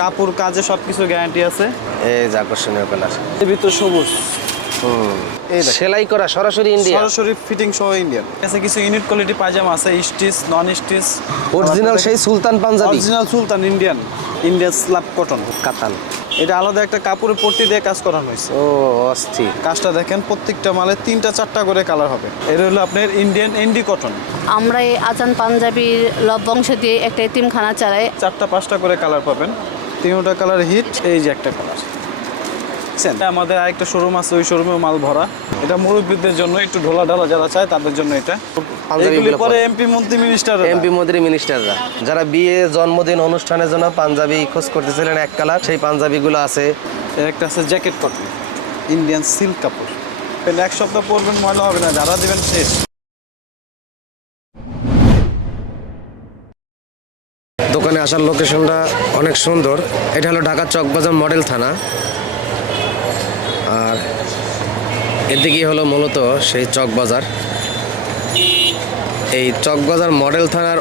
কাপড় কাজে সব কিছু গ্যারান্টি আছে? এই যে আকর্ষণীয় কালার। এর ভিতর সবুজ। এই। সেলাই করা সরাসরি ইন্ডিয়া সরাসরি ফিটিং সহ ইন্ডিয়ান আছে কিছু ইউনিট কোয়ালিটি পায়জামা আছে স্টিচ নন স্টিচ অরিজিনাল সেই Sultan panjabi? Original Sultan Indian Indian slab cotton কাতান এটা আলাদা একটা কাপড়ের পট্টি দিয়ে কাজ করানো হয়েছে। ও অস্থির। কাজটা দেখেন প্রত্যেকটা মালে তিনটা চারটা করে কালার হবে। এটা হলো আপনার ইন্ডিয়ান এন্ডি কটন আমরা এই আজান পাঞ্জাবির লব বংশ দিয়ে একটা এতিমখানা চালাই। চারটা পাঁচটা করে কালার পাবেন। তিনটা কালার হিট এই যে একটা কালার আমাদের আরেকটা শোরুম আছে ওই শোরুমেও মাল ভরা। এটা মুরব্বীদের জন্য একটু ঢোলা ঢালা যারা চায় তাদের জন্য এটা। এগুলি পরে পরে। এমপি মন্ত্রী মিনিস্টার এমপি মন্ত্রী মিনিস্টাররা যারা বিয়ে জন্মদিন অনুষ্ঠানের জন্য পাঞ্জাবি খোঁজ করতেছিলেন এক কালার সেই পাঞ্জাবিগুলো আছে। একটা আছে জ্যাকেট কটন ইন্ডিয়ান সিল্ক কাপড়। পেলে এক সপ্তাহ পরবেন ময়লা হবে না যারা দিবেন শেষ। দোকানে আসার লোকেশনটা অনেক সুন্দর। এটা হলো ঢাকা চকবাজার মডেল থানা। আর এদিকেই হলো মূলত সেই চকবাজার। এই চকবাজার মডেল থানার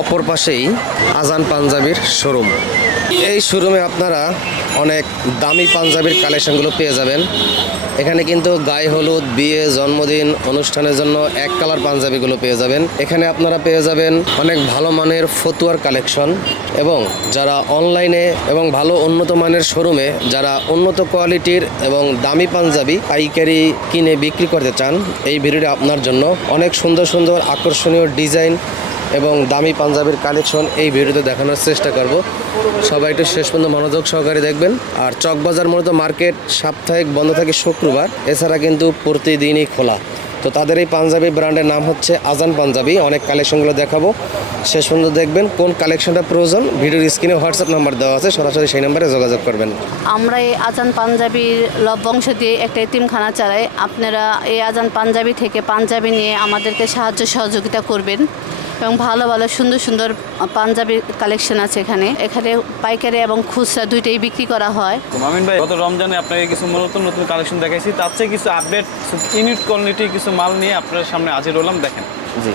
অপর পাশেই আজান পাঞ্জাবির শোরুম। এই শোরুমে আপনারা অনেক দামি পাঞ্জাবির কালেকশনগুলো পেয়ে যাবেন। এখানে কিন্তু গায়ে হলুদ, বিয়ে, জন্মদিন, অনুষ্ঠানের জন্য এক কালার পাঞ্জাবিগুলো পেয়ে যাবেন। এখানে আপনারা পেয়ে যাবেন অনেক ভালো মানের ফতুয়ার কালেকশন এবং যারা অনলাইনে এবং ভালো উন্নত মানের শোরুমে যারা উন্নত কোয়ালিটির এবং দামি পাঞ্জাবি পাইকারি কিনে বিক্রি করতে চান, এই ভিডিওটা আপনার জন্য। অনেক সুন্দর সুন্দর আকর্ষণীয় ডিজাইন এবং দামি পাঞ্জাবির কালেকশন এই ভিডিওতে দেখানোর চেষ্টা করব। সবাই একটু শেষ পর্যন্ত মনোযোগ সহকারে দেখবেন। আর চকবাজার মূলত মার্কেট সাপ্তাহিক বন্ধ থাকে শুক্রবার, এছাড়া কিন্তু প্রতিদিনই খোলা। তো তাদের এই পাঞ্জাবি ব্র্যান্ডের নাম হচ্ছে আজান পাঞ্জাবি। অনেক কালেকশনগুলো দেখাবো। শেষ পর্যন্ত দেখবেন কোন কালেকশনটা প্রয়োজন। ভিডিওর স্ক্রিনে হোয়াটসঅ্যাপ নাম্বার দেওয়া আছে, সরাসরি সেই নাম্বারে যোগাযোগ করবেন। আমরা এই আজান পাঞ্জাবির লব বংশ দিয়ে একটা এতিমখানা চালাই। আপনারা এই আজান পাঞ্জাবি থেকে পাঞ্জাবি নিয়ে আমাদেরকে সাহায্য সহযোগিতা করবেন। এবং ভালো ভালো সুন্দর সুন্দর পাঞ্জাবি কালেকশন আছে এখানে। এখানে পাইকারি এবং খুচরা দুইটাই বিক্রি করা হয়। মামিন ভাই গত রমজানে আপনাকে কিছু নতুন নতুন কালেকশন দেখাইছি। তার চেয়ে কিছু আপডেট ইউনিট কোয়ালিটি কিছু মাল নিয়ে আপনার সামনে হাজির হলাম দেখেন। জি।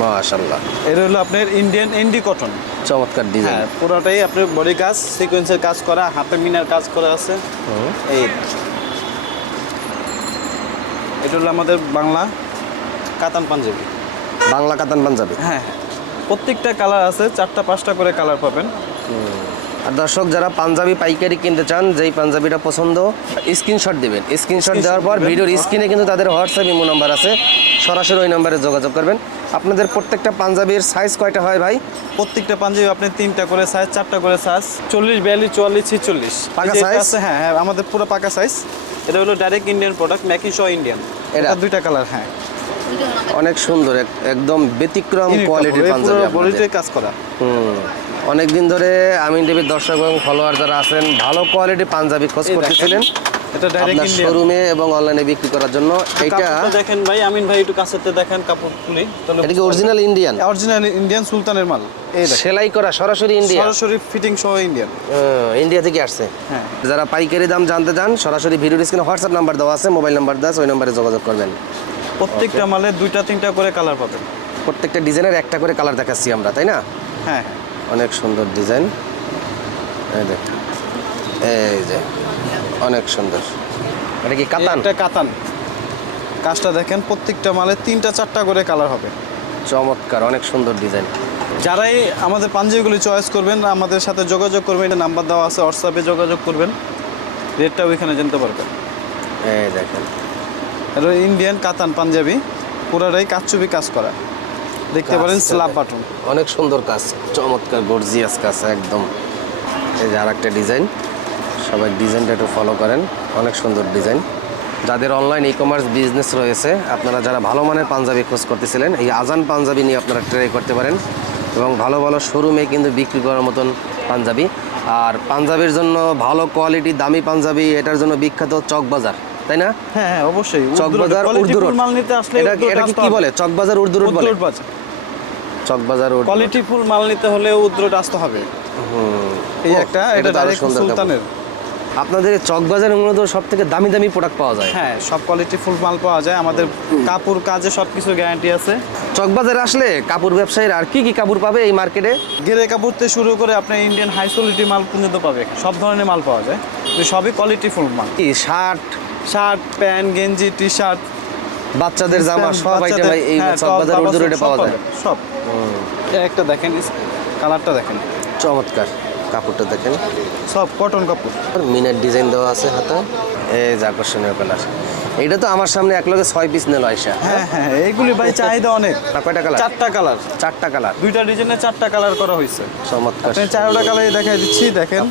মাশাল্লাহ এটা হলো আপনার ইন্ডিয়ান এন্ডি কটন চমৎকার ডিজাইন হ্যাঁ পুরোটাই আপনার বডি কাজ সিকোয়েন্সের কাজ করা হাতে মিনার কাজ করা আছে। এই। এটা হলো আমাদের বাংলা। কাতান পাঞ্জাবি। বাংলা কাতান পাঞ্জাবি? হ্যাঁ। প্রত্যেকটা কালার আছে চারটা পাঁচটা করে কালার পাবেন। আর দর্শক যারা পাঞ্জাবি পাইকারি কিনতে চান যেই পাঞ্জাবিটা পছন্দ স্ক্রিনশট দেবেন। স্ক্রিনশট দেওয়ার পর। ভিডিওর স্ক্রিনে কিন্তু তাদের হোয়াটসঅ্যাপ ইমো নাম্বার আছে। সরাসরি ওই নাম্বারে যোগাযোগ করবেন। আপনাদের প্রত্যেকটা পাঞ্জাবির সাইজ কয়টা হয় ভাই? প্রত্যেকটা পাঞ্জাবি আপনি তিনটা করে সাইজ চারটা করে সাইজ চল্লিশ বিয়াল্লিশ চুয়াল্লিশ ছিচল্লিশ। পাকা? আছে হ্যাঁ হ্যাঁ আমাদের পুরো পাকা সাইজ এটা হলো ডাইরেক্ট ইন্ডিয়ান প্রোডাক্ট ম্যাকিং সহ ইন্ডিয়ান? এটা? দুইটা কালার হ্যাঁ। অনেক সুন্দর একদম ব্যতিক্রম কোয়ালিটির পাঞ্জাবি বডিতে কাজ করা। অনেক দিন ধরে আমিন টিভির দর্শক এবং ফলোয়ার যারা আছেন ভালো কোয়ালিটির পাঞ্জাবি খোঁজ করতেছিলেন। এটা ডাইরেক্ট আপনার শোরুমে এবং অনলাইনে বিক্রি করার জন্য। এটা দেখেন ভাই আমিন ভাই একটু কাছেতে দেখেন কাপড় খুলি। এটা কি অরিজিনাল ইন্ডিয়ান অরিজিনাল ইন্ডিয়ান সুলতানের মাল। এই দেখেন। সেলাই করা সরাসরি ইন্ডিয়া সরাসরি ফিটিং সহ ইন্ডিয়ান ইন্ডিয়া থেকে আসছে। হ্যাঁ। যারা পাইকারি দাম জানতে চান সরাসরি ভিডিও স্ক্রিনে হোয়াটসঅ্যাপ নাম্বার দেওয়া আছে মোবাইল নাম্বার দেওয়া আছে ওই নাম্বারে যোগাযোগ করবেন। প্রত্যেকটা মালে দুইটা তিনটা করে কালার পাবেন। প্রত্যেকটা ডিজাইনের একটা করে কালার দেখাচ্ছি আমরা তাই না? হ্যাঁ অনেক সুন্দর ডিজাইন। এই দেখ এই যে অনেক সুন্দর। এটা কি কাতান? এটা কাতান। কাজটা দেখেন প্রত্যেকটা মালে তিনটা চারটা করে কালার হবে। চমৎকার অনেক সুন্দর ডিজাইন। যারাই আমাদের পাঞ্জাবিগুলি চয়েস করবেন আমাদের সাথে যোগাযোগ করবেন এটা নাম্বার দেওয়া আছে হোয়াটসঅ্যাপে যোগাযোগ করবেন। রেটটাও এখানে জানতে পারবেন। এই দেখেন এটা ইন্ডিয়ান কাতান পাঞ্জাবি। পুরাটাই কাচুবি কাজ করা। দেখতে পারেন। স্ল্যাব বাটন অনেক সুন্দর কাজ চমৎকার গর্জিয়াস কাজ একদম। এই যে আর একটা ডিজাইন সবাই ডিজাইনটা একটু ফলো করেন। অনেক সুন্দর ডিজাইন যাদের অনলাইন ই কমার্স বিজনেস রয়েছে আপনারা যারা ভালো মানের পাঞ্জাবি খোঁজ করতেছিলেন এই আজান পাঞ্জাবি নিয়ে আপনারা ট্রাই করতে পারেন। এবং ভালো ভালো শোরুমে কিন্তু বিক্রি করার মতন পাঞ্জাবি। আর পাঞ্জাবির জন্য ভালো কোয়ালিটি দামি পাঞ্জাবি এটার জন্য বিখ্যাত চকবাজার। তাই না? হ্যাঁ হ্যাঁ অবশ্যই। চকবাজার উর্দু রোড মাল নিতে আসলে এটা এটা কি বলে? চকবাজার উর্দু রোড বলে Chawkbazar Urdu road. Quality full মাল নিতে হলে উদ্রট আসতে হবে। এই একটা এটা ডাইরেক্ট সুলতানের। আপনাদের চকবাজারে মূলত সব থেকে দামি দামি প্রোডাক্ট পাওয়া যায়। হ্যাঁ সব কোয়ালিটি ফুল মাল পাওয়া যায়। আমাদের কাপড় কাজে সব কিছু গ্যারান্টি আছে। চকবাজারে আসলে কাপড় ব্যবসায়ীরা আর কি কি কাপড় পাবে এই মার্কেটে গেরে কাপড় থেকে শুরু করে আপনার ইন্ডিয়ান হাই কোয়ালিটি মাল পর্যন্ত পাবে। সব ধরনের মাল পাওয়া যায়। সবই কোয়ালিটি ফুল মাল। কি শার্ট শার্ট প্যান্ট গেঞ্জি টি শার্ট বাচ্চাদের জামা সব আইটেম এই হ্যাঁ, চকবাজার উর্দু রেটে পাওয়া যায়। সব। একটা দেখেন কালারটা দেখেন। চমৎকার। কাপড়টা দেখেন। সব কটন কাপড়। মিনার ডিজাইন দেওয়া আছে হাতে। এই যে আকর্ষণীয় কালার। এটা তো আমার সামনে এক লগে ছয় পিস নিল আয়সা হ্যাঁ হ্যাঁ এইগুলি ভাই চাহিদা অনেক। কয়টা কালার? চারটা কালার। চারটা কালার। দুইটা ডিজাইনে চারটা কালার করা হয়েছে। চমৎকার। আপনি চারটা কালারই দেখাই দিচ্ছি দেখেন।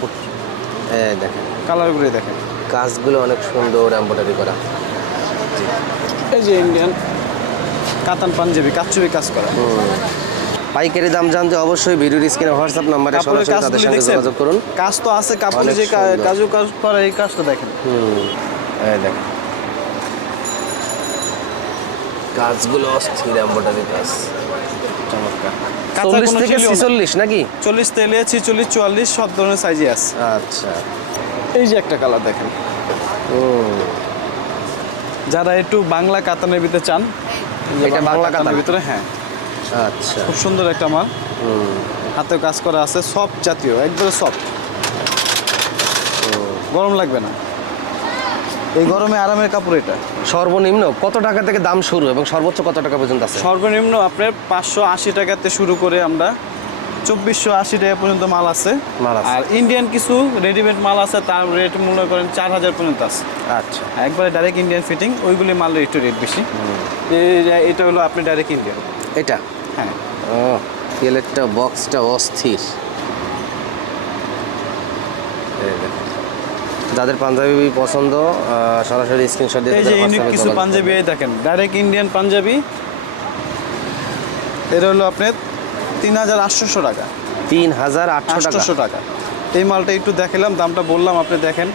এই দেখেন। কালারগুলি দেখেন। কাজগুলো অনেক সুন্দর এম্ব্রয়ডারি করা। এই যে ইন্ডিয়ান কাতান পাঞ্জাবি কাচুবি কাজ করা। পাইকারি দাম জানতে অবশ্যই ভিডিওর স্ক্রিনে হোয়াটসঅ্যাপ নাম্বারে সরাসরি তাদের সঙ্গে যোগাযোগ করুন। কাজ তো আছে কাপড় যে কাজু কাজ করে এই কাজটা দেখেন। হুম। এই দেখেন। কাজগুলো অস্থির এম্ব্রয়ডারি কাজ চমৎকার। চল্লিশ থেকে ছিচল্লিশ নাকি? চল্লিশ তেলিয়া ছিচল্লিশ চুয়াল্লিশ সব ধরনের সাইজে আছে। আচ্ছা। এই যে একটা কালার দেখেন। হুম যারা একটু বাংলা কাতানের ভিতরে চান এটা বাংলা কাতানের ভিতরে হ্যাঁ। আচ্ছা। খুব সুন্দর একটা মাল। হাতে কাজ করা আছে সব জাতীয় একবারে সব গরম লাগবে না? এই গরমে আরামের কাপড় এটা। সর্বনিম্ন কত টাকা থেকে দাম শুরু এবং সর্বোচ্চ কত টাকা পর্যন্ত আছে? সর্বনিম্ন আপনার পাঁচশো আশি টাকাতে শুরু করে আমরা চব্বিশশো আশি টাকা পর্যন্ত মাল আছে। আর ইন্ডিয়ান কিছু রেডিমেড মাল আছে তার রেট মূল্য করেন চার হাজার পর্যন্ত আছে। আচ্ছা। একবারে ডাইরেক্ট ইন্ডিয়ান ফিটিং ওইগুলি মালের একটু রেট বেশি। এটা হলো আপনি ডাইরেক্ট ইন্ডিয়ান এটা। হ্যাঁ। ও তেলেরটা বক্সটা অস্থির। যাদের পাঞ্জাবি পছন্দ সরাসরি স্ক্রিনশট দিয়ে কিছু পাঞ্জাবি দেখেন ডাইরেক্ট ইন্ডিয়ান পাঞ্জাবি। এটা হলো আপনার তিন হাজার আটশোশো টাকা। তিন হাজার আটশোশো টাকা। এই মালটা একটু দেখালাম দামটা বললাম আপনি দেখেন।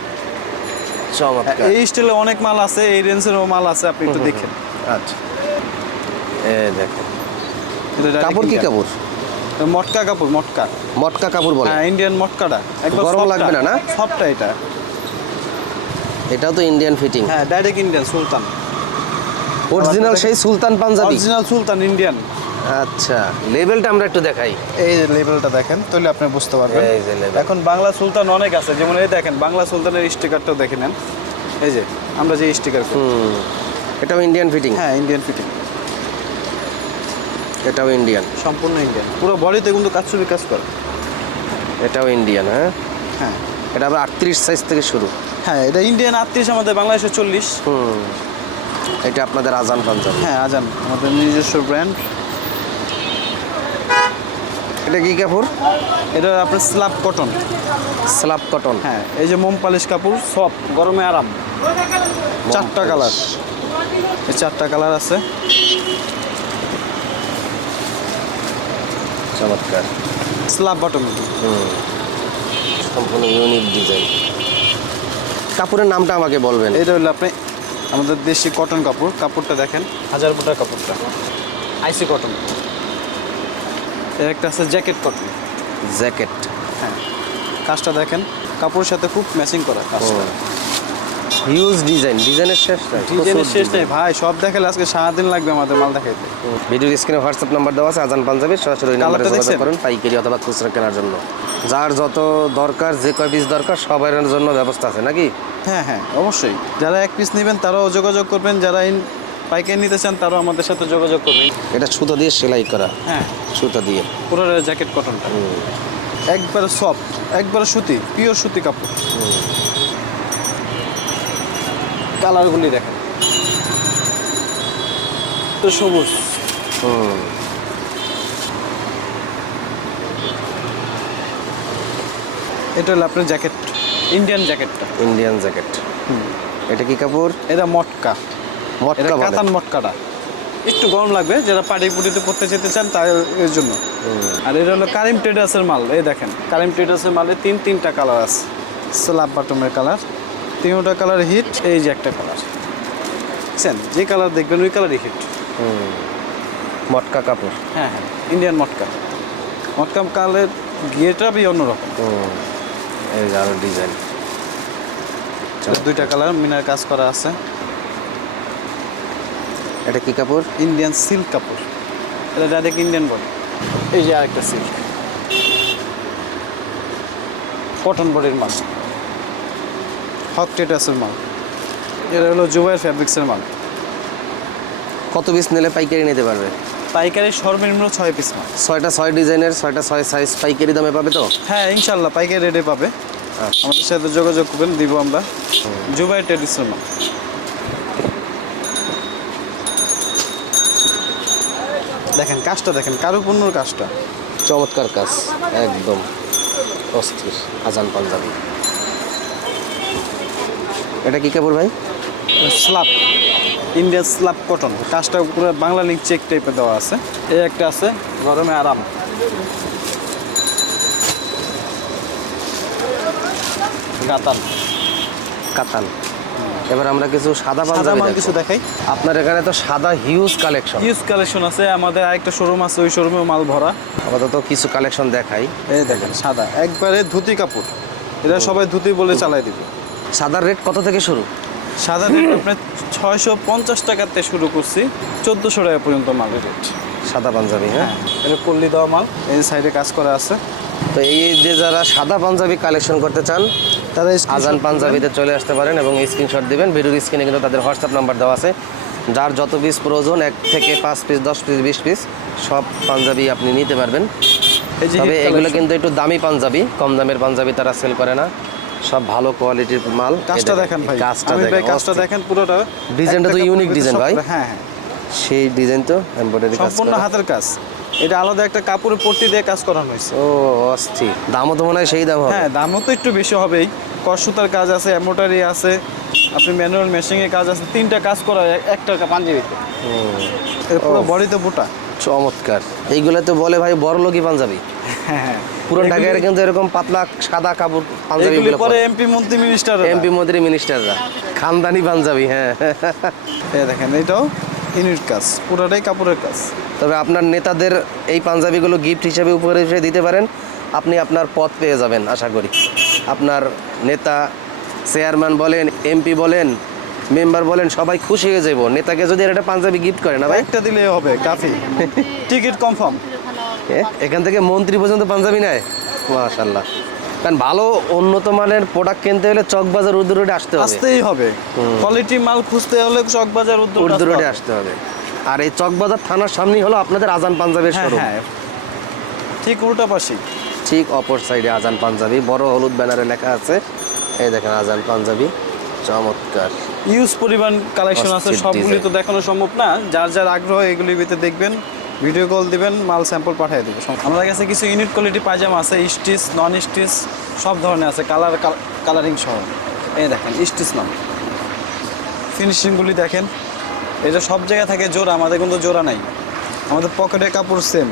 চমৎকার। এই স্টাইলে অনেক মাল আছে এই রেঞ্জেরও মাল আছে আপনি একটু দেখেন। আচ্ছা। এই দেখেন। এটা কাপড় কি কাপড়? মটকা কাপড় মটকা। মটকা কাপড় বলে? হ্যাঁ ইন্ডিয়ান মটকাটা। একবার গরম লাগবে না, না? soft-টা এটা। এটাও তো ইন্ডিয়ান ফিটিং হ্যাঁ ডাইরেক্ট ইন্ডিয়ান সুলতান। অরিজিনাল সেই সুলতান পাঞ্জাবি? অরিজিনাল সুলতান ইন্ডিয়ান আচ্ছা লেভেলটা আমরা একটু দেখাই। এই লেভেলটা দেখেন তাহলে আপনি বুঝতে পারবেন। এই যে level। এখন বাংলা সুলতান অনেক আছে যেমন এই দেখেন বাংলা সুলতানের স্টিকারটাও দেখে নেন। এই যে আমরা যে স্টিকার হুম এটাও ইন্ডিয়ান ফিটিং হ্যাঁ ইন্ডিয়ান ফিটিং এটাও ইন্ডিয়ান সম্পূর্ণ ইন্ডিয়ান পুরো বডিতে কিন্তু কাজছবি কাজ করে। এটাও ইন্ডিয়ান হ্যাঁ? হ্যাঁ। এটা আবার আটত্রিশ সাইজ থেকে শুরু। হ্যাঁ এটা ইন্ডিয়ান আটত্রিশ আমাদের বাংলাদেশে চল্লিশ। হুম এটা আপনাদের আজান পাঞ্জাবি। হ্যাঁ আজান আমাদের নিজস্ব ব্র্যান্ড এটা কি কাপড়? এটা আপনার স্ল্যাব কটন। Slab cotton. হ্যাঁ এই যে মোম পালিশ কাপড় সব গরমে আরাম। চারটা কালার। এই চারটা কালার আছে। চমৎকার। স্ল্যাব বটম সম্পূর্ণ ইউনিক ডিজাইন কাপড়ের নামটা আমাকে বলবেন। এটা হলো আপনি আমাদের দেশি কটন কাপড়। কাপড়টা দেখেন। হাজার ফুটার কাপড়টা। আইসি কটন একটা আছে জ্যাকেট কটন জ্যাকেট। হ্যাঁ। কাজটা দেখেন কাপড়ের সাথে খুব ম্যাচিং করা কাজটা। হিউজ ডিজাইন ডিজাইনের শেষ নাই ডিজাইনের শেষ নেই। ভাই সব দেখালে আজকে সারাদিন লাগবে আমাদের মাল দেখাইতে। ভিডিওর স্ক্রিনে হোয়াটসঅ্যাপ নাম্বার দেওয়া আছে আজান পাঞ্জাবি সরাসরি নাম্বারে যোগাযোগ করুন পাইকারি অথবা খুচরা কেনার জন্য। যার যত দরকার যে কয় পিস দরকার সবার জন্য ব্যবস্থা আছে নাকি? হ্যাঁ হ্যাঁ অবশ্যই। যারা এক পিস নেবেন তারাও যোগাযোগ করবেন। যারা পাইকারি নিতে চান তারাও আমাদের সাথে যোগাযোগ করবেন। এটা সুতো দিয়ে সেলাই করা। হ্যাঁ। সুতো দিয়ে। পুরো জ্যাকেট কটনটা। একবারে সফট একবারে সুতি পিওর সুতি কাপড়। কালারগুলি দেখেন। তো সবুজ। এটা হলো আপনার জ্যাকেট ইন্ডিয়ান জ্যাকেটটা। Indian jacket. এটা কি কাপড়? এটা মটকা। এটা কাতান মটকাটা। একটু গরম লাগবে যারা পার্টি পুটিতে পড়তে যেতে চান তার এর জন্য। আর এটা হলো কারিম ট্রেডার্সের মাল এই দেখেন। কারিম ট্রেডার্সের মালে তিন তিনটা কালার আছে। স্ল্যাব বাটমের কালার তিনটা কালার হিট এই যে একটা কালার বুঝছেন যে কালার দেখবেন ওই কালারই হিট মটকা কাপড়। হ্যাঁ হ্যাঁ ইন্ডিয়ান মটকা। মটকা কালের গিয়েটা বি অন্যরকম। এই আরও ডিজাইন দুইটা কালার মিনার কাজ করা আছে। এটা কি কাপড়? ইন্ডিয়ান সিল্ক কাপড়। এটা ডাইরেক্ট ইন্ডিয়ান বডি এই যে আরেকটা সিল্ক কটন বডির মাল। হক টেটাসের মাল। এটা হলো জুবাইয়ের ফ্যাব্রিক্সের মাল। কত পিস নিলে পাইকারি নিতে পারবে? পাইকারি সর্বনিম্ন ছয় পিস মাল। ছয়টা ছয় ডিজাইনের ছয়টা ছয় সাইজ পাইকারি দামে পাবে তো? হ্যাঁ ইনশাল্লাহ পাইকারি রেটে পাবে। আচ্ছা। আমাদের সাথে যোগাযোগ করবেন দিব আমরা। জুবাই ট্রেডিশনাল মাল দেখেন কাজটা দেখেন কারুপূর্ণর কাজটা। চমৎকার কাজ একদম অস্থির আজান পাঞ্জাবি। এটা কি কাপড় ভাই? স্লাব ইন্ডিয়ান স্লাব কটন কাজটা পুরো বাংলা লিঙ্ক চেক টাইপের দেওয়া আছে। এই একটা আছে গরমে আরাম। গাতান কাতান এবার আমরা কিছু সাদা পাঞ্জাবি কিছু দেখাই। আপনার এখানে তো সাদা হিউজ কালেকশন হিউজ কালেকশন আছে আমাদের আরেকটা শোরুম আছে ওই শোরুমেও মাল ভরা। আপাতত কিছু কালেকশন দেখাই। এই দেখেন সাদা। একবারে ধুতি কাপড়। এটা সবাই ধুতি বলে চালাই দিবে। সাদার রেট কত থেকে শুরু? সাদা রেট আপনার ছয়শো পঞ্চাশ টাকাতে শুরু করছি চোদ্দোশো টাকা পর্যন্ত মালের রেট সাদা পাঞ্জাবি হ্যাঁ? এটা পল্লি দেওয়া মাল এই সাইডে কাজ করা আছে। তো এই যে যারা সাদা পাঞ্জাবি কালেকশন করতে চান তারা আজান পাঞ্জাবিতে চলে আসতে পারেন এবং স্ক্রিনশট দিবেন। ভিডিওর স্ক্রিনে কিন্তু তাদের হোয়াটসঅ্যাপ নাম্বার দেওয়া আছে। যার যত পিস প্রয়োজন এক থেকে পাঁচ পিস দশ পিস বিশ পিস সব পাঞ্জাবি আপনি নিতে পারবেন। তবে এগুলো কিন্তু একটু দামি পাঞ্জাবি কম দামের পাঞ্জাবি তারা সেল করে না। সব ভালো কোয়ালিটির মাল। কাজটা দেখেন ভাই। কাজটা দেখেন কাজটা দেখেন পুরোটা। ডিজাইনটা তো কাপড়ের ডিজাইন ভাই। হ্যাঁ হ্যাঁ। সেই ডিজাইন তো এমব্রয়ডারি কাজ সম্পূর্ণ হাতের কাজ। এটা আলাদা একটা পট্টি দিয়ে কাজ করানো হয়েছে। ও অস্থির। দামও তো মনে হয় সেই দাম হবে। হ্যাঁ দামও তো একটু বেশি হবেই। কসুতার কাজ আছে এমোটারি আছে আপনি ম্যানুয়াল মেশিংয়ের কাজ আছে তিনটা কাজ করা একটা পাঞ্জাবিতে। পুরো বডিতে বুটা। চমৎকার। এইগুলো তো বলে ভাই বড় লোকই পাঞ্জাবি। হ্যাঁ। পুরো ঢাকায় কিন্তু এরকম পাতলা সাদা কাপড় পাঞ্জাবি পরে এমপি মন্ত্রী মিনিস্টার এমপি মন্ত্রী মিনিস্টাররা খানদানি পাঞ্জাবি হ্যাঁ। দেখেন এটাও ইউনিট কাজ পুরোটাই কাপড়ের কাজ। তবে আপনার নেতাদের এই পাঞ্জাবিগুলো গিফট হিসেবে উপরে হিসেবে দিতে পারেন আপনি আপনার পথ পেয়ে যাবেন আশা করি। আপনার নেতা চেয়ারম্যান বলেন এমপি বলেন মেম্বার বলেন সবাই খুশি হয়ে যাব নেতাকে যদি একটা পাঞ্জাবি গিফট করে না ভাই? একটা দিলে হবে কাফি। টিকিট কনফার্ম এখান থেকে মন্ত্রী পর্যন্ত পাঞ্জাবি নেয়? মাশাল্লাহ কারণ ভালো উন্নত মানের প্রোডাক্ট কিনতে হলে চকবাজার উর্দু রোডে আসতে হবে। আসতেই হবে। কোয়ালিটি মাল খুঁজতে হলে চকবাজার উর্দু রোডে আসতে হবে। আর এই চকবাজার থানার সামনেই হলো আপনাদের আজান পাঞ্জাবের হ্যাঁ শোরুম হ্যাঁ। ঠিক উল্টা পাশে। ঠিক অপর সাইডে আজান পাঞ্জাবি বড় হলুদ ব্যানারে লেখা আছে। এই দেখেন আজান পাঞ্জাবি চমৎকার। ইউজ পরিমাণ কালেকশন আছে সবগুলি তো দেখানো সম্ভব না। যার যার আগ্রহ এগুলির ভিতরে দেখবেন। ভিডিও কল দিবেন মাল স্যাম্পল পাঠিয়ে দেবো আমাদের কাছে কিছু ইউনিট কোয়ালিটি পায়জামা আছে স্টিচ নন স্টিচ সব ধরনের আছে কালার কালারিং সহ। এই দেখেন স্টিচ নাম ফিনিশিংগুলি দেখেন এটা সব জায়গায় থাকে জোড়া আমাদের কিন্তু জোড়া নাই। আমাদের পকেটে কাপড় সেম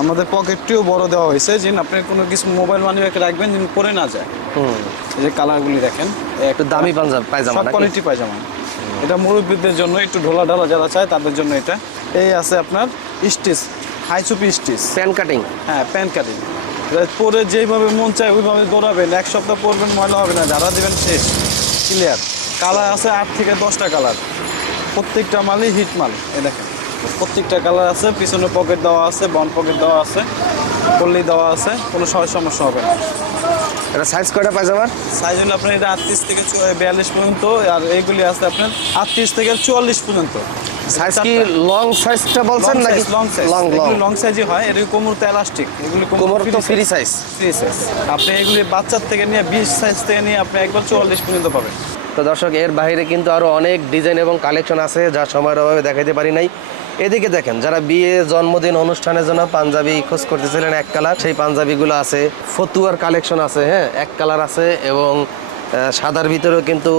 আমাদের পকেটটিও বড় দেওয়া হয়েছে যে আপনি কোনো কিছু মোবাইল মানি ব্যাগে রাখবেন যেন পরে না যায়। হুম। এই যে কালারগুলি দেখেন একটু দামি পাঞ্জাবি পায়জামা সব কোয়ালিটি পায়জামা। এটা মুরব্বীদের জন্য একটু ঢোলা ঢালা যারা চায় তাদের জন্য এটা। এই আছে আপনার স্টিচ হাই সুপি স্টিচ। প্যান কাটিং হ্যাঁ প্যান কাটিং পরে যেইভাবে মন চায় ওইভাবে দৌড়াবেন এক সপ্তাহ পরবেন ময়লা হবে না। যারা দেবেন শেষ। ক্লিয়ার কালার আছে আট থেকে দশটা কালার প্রত্যেকটা মালই হিট মাল। এ দেখেন। প্রত্যেকটা কালার আছে পিছনে পকেট দেওয়া আছে বন পকেট দেওয়া আছে। পল্লি দেওয়া আছে কোনো সহজ সমস্যা হবে না। এটা সাইজ কয়টা পায়জামার? সাইজ হলো আপনার এটা আটত্রিশ থেকে বিয়াল্লিশ পর্যন্ত আর এইগুলি আছে আপনার আটত্রিশ থেকে চুয়াল্লিশ পর্যন্ত। সাইজ কি লং সাইজটা বলছেন নাকি long size long long long সাইজই হয় এর কোমর তো এলাস্টিক এগুলি কোমর তো ফ্রি সাইজ ফ্রি সাইজ আপনি এগুলি বাচ্চার থেকে নিয়ে বিশ সাইজ থেকে নিয়ে আপনি একবার চুয়াল্লিশ পর্যন্ত পাবেন। তো দর্শক এর বাইরে কিন্তু আরও অনেক ডিজাইন এবং কালেকশন আছে যা সময়ের অভাবে দেখাইতে পারি নাই। এদিকে দেখেন যারা বিয়ে জন্মদিন অনুষ্ঠানের জন্য পাঞ্জাবি খোঁজ করতেছিলেন এক কালার সেই পাঞ্জাবিগুলো আছে ফতুয়ার কালেকশন আছে হ্যাঁ এক কালার আছে এবং সাদার ভিতরেও কিন্তু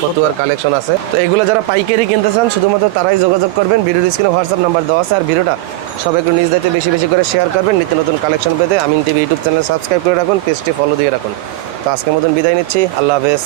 ফতুয়ার কালেকশন আছে। তো এগুলো যারা পাইকারি কিনতে চান শুধুমাত্র তারাই যোগাযোগ করবেন। ভিডিও স্ক্রিনে হোয়াটসঅ্যাপ নাম্বার দেওয়া আছে আর ভিডিওটা সবাই একটু নিজ দায়িত্বে বেশি বেশি করে শেয়ার করবেন। নিত্য নতুন কালেকশন পেতে Amin TV YouTube channel subscribe করে রাখুন পেজটি ফলো দিয়ে রাখুন। তো আজকের মতন বিদায় নিচ্ছি। আল্লাহ হাফেজ।